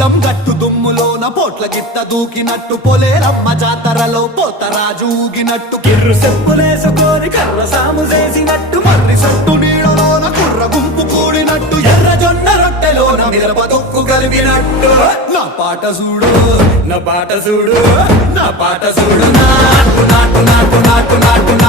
పొలం గట్టు దుమ్ములోన పోట్ల గిత్త దూకినట్టు పొలేరమ్మ జాతరలో పోతరాజు ఊగినట్టు కిర్రు చెప్పులేసుకొని కర్ర సాము చేసినట్టు మర్రి సొట్టు నీడలోన కుర్ర గుంపు కూడినట్టు ఎర్ర జొన్న రొట్టెలోన మిరప తొక్కు కలిపినట్టు నా పాట చూడు నా పాట చూడు నా పాట చూడు నాటు నాటు నాటు నాటు నాటు